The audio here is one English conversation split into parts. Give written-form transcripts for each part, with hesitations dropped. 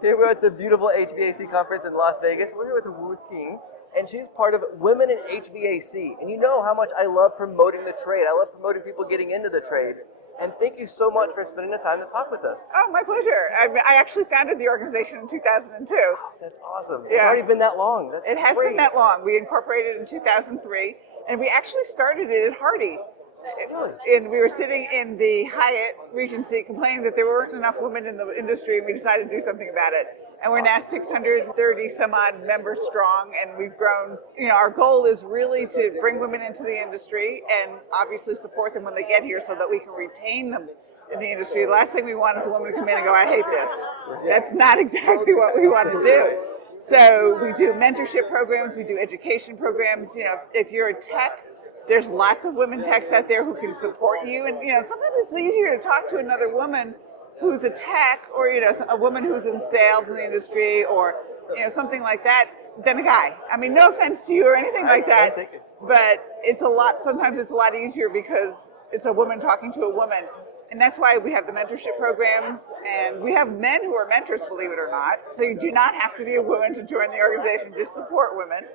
Here we're at the beautiful HVAC conference in Las Vegas. We're here with Ruth King, and she's part of Women in HVAC. And you know how much I love promoting the trade. I love promoting people getting into the trade. And thank you so much for spending the time to talk with us. Oh, my pleasure. I actually founded the organization in 2002. That's awesome. Yeah. It's already been that long. That's It has great. been that long. We incorporated in 2003, and we actually started it at Hardy. Really? And we were sitting in the Hyatt Regency complaining that there weren't enough women in the industry, and we decided to do something about it. And we're now 630 some odd members strong, and we've grown. You know, our goal is really to bring women into the industry and obviously support them when they get here so that we can retain them in the industry. The last thing we want is a woman to come in and go, I hate this. That's not exactly what we want to do. So we do mentorship programs, we do education programs. You know, if you're a tech, there's lots of women techs out there who can support you. And, you know, sometimes it's easier to talk to another woman who's a tech or, you know, a woman who's in sales in the industry or, you know, something like that than a guy. I mean, no offense to you or anything like that, but sometimes it's a lot easier because it's a woman talking to a woman. And that's why we have the mentorship programs, and we have men who are mentors, believe it or not. So you do not have to be a woman to join the organization, just support women.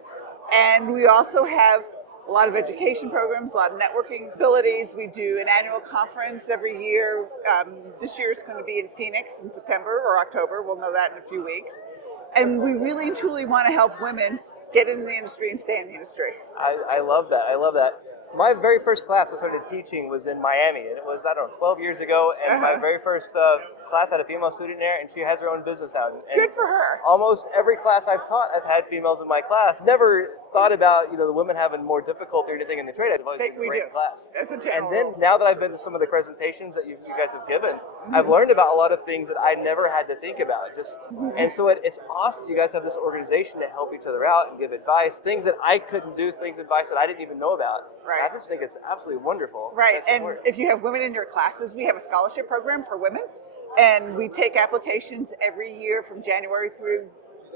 And we also have a lot of education programs, a lot of networking abilities. We do an annual conference every year. This year is going to be in Phoenix in September or October. We'll know that in a few weeks. And we really and truly want to help women get into the industry and stay in the industry. I love that. I love that. My very first class I started teaching was in Miami, and it was, 12 years ago, and my very first class had a female student there, and she has her own business out. And good for her. Almost every class I've taught, I've had females in my class. Never thought about, the women having more difficulty or anything in the trade. I've always been a great class. That's a general and then now that I've been to some of the presentations that you guys have given, I've learned about a lot of things that I never had to think about. And so it's awesome you guys have this organization to help each other out and give advice, things that I couldn't do, advice that I didn't even know about. Right. I just think it's absolutely wonderful. Right, and if you have women in your classes, we have a scholarship program for women, and we take applications every year from January through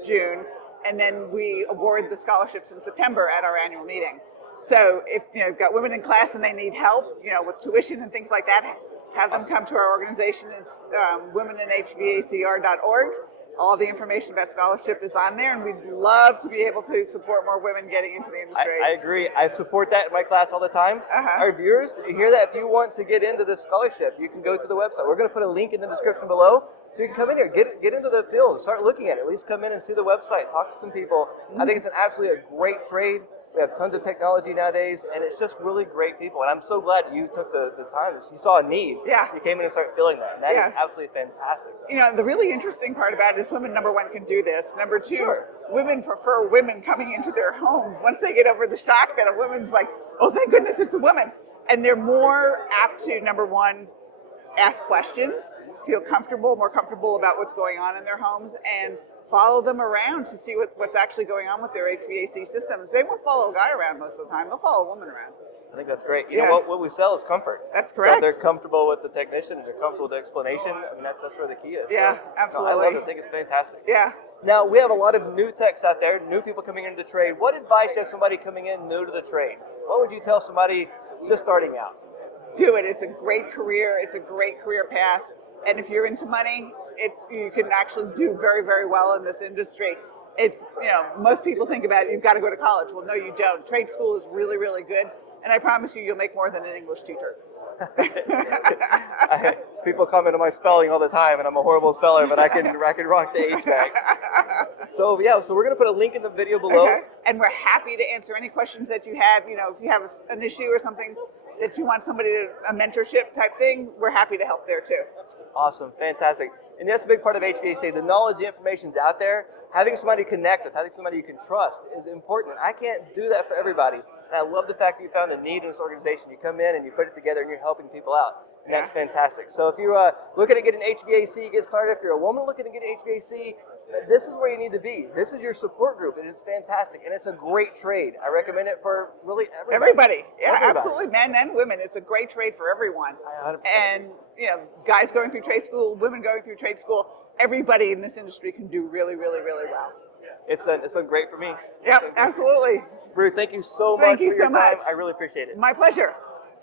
June, and then we award the scholarships in September at our annual meeting. So if you've got women in class and they need help, with tuition and things like that, have them come to our organization. It's womeninhvacr.org. All the information about scholarship is on there, and we'd love to be able to support more women getting into the industry. I agree. I support that in my class all the time. Our viewers, did you hear that? If you want to get into this scholarship, you can go to the website. We're going to put a link in the description below, so you can come in here, get into the field, start looking at it. At least come in and see the website, talk to some people. I think it's absolutely a great trade. We have tons of technology nowadays, and it's just really great people. And I'm so glad you took the time. You saw a need. Yeah. You came in and started filling that. And that is absolutely fantastic. The really interesting part about it is women, number one, can do this. Number two, women prefer women coming into their homes. Once they get over the shock that a woman's like, oh, thank goodness it's a woman. And they're more apt to, number one, ask questions, feel more comfortable about what's going on in their homes, and follow them around to see what's actually going on with their HVAC systems. They won't follow a guy around most of the time. They'll follow a woman around. I think that's great. You know what we sell is comfort. That's correct. So if they're comfortable with the technician, if they're comfortable with the explanation, I mean, that's where the key is. Yeah, so, absolutely. I love it. I think it's fantastic. Yeah. Now, we have a lot of new techs out there, new people coming into the trade. What advice do you have somebody coming in new to the trade? What would you tell somebody just starting out? Do it. It's a great career. It's a great career path. And if you're into money, you can actually do very, very well in this industry. It's, most people think about it, you've got to go to college. Well, no, you don't. Trade school is really, really good. And I promise you'll make more than an English teacher. People comment on my spelling all the time, and I'm a horrible speller, but I can rock the HVAC. So we're going to put a link in the video below. Okay. And we're happy to answer any questions that you have. If you have an issue or something that you want somebody to, a mentorship type thing, we're happy to help there too. Awesome, fantastic. And that's a big part of HVAC. The knowledge, the information's out there. Having somebody connect with, having somebody you can trust is important. I can't do that for everybody. And I love the fact that you found a need in this organization. You come in and you put it together and you're helping people out. And that's fantastic. So if you're looking to get an HVAC, get started, if you're a woman looking to get an HVAC, this is where you need to be. This is your support group, and it's fantastic. And it's a great trade. I recommend it for really everybody. Yeah, absolutely. Men and women. It's a great trade for everyone. 100%. And, guys going through trade school, women going through trade school, everybody in this industry can do really, really, really well. It's done great for me. Yep, absolutely. Ruth, thank you so much for your time. I really appreciate it. My pleasure.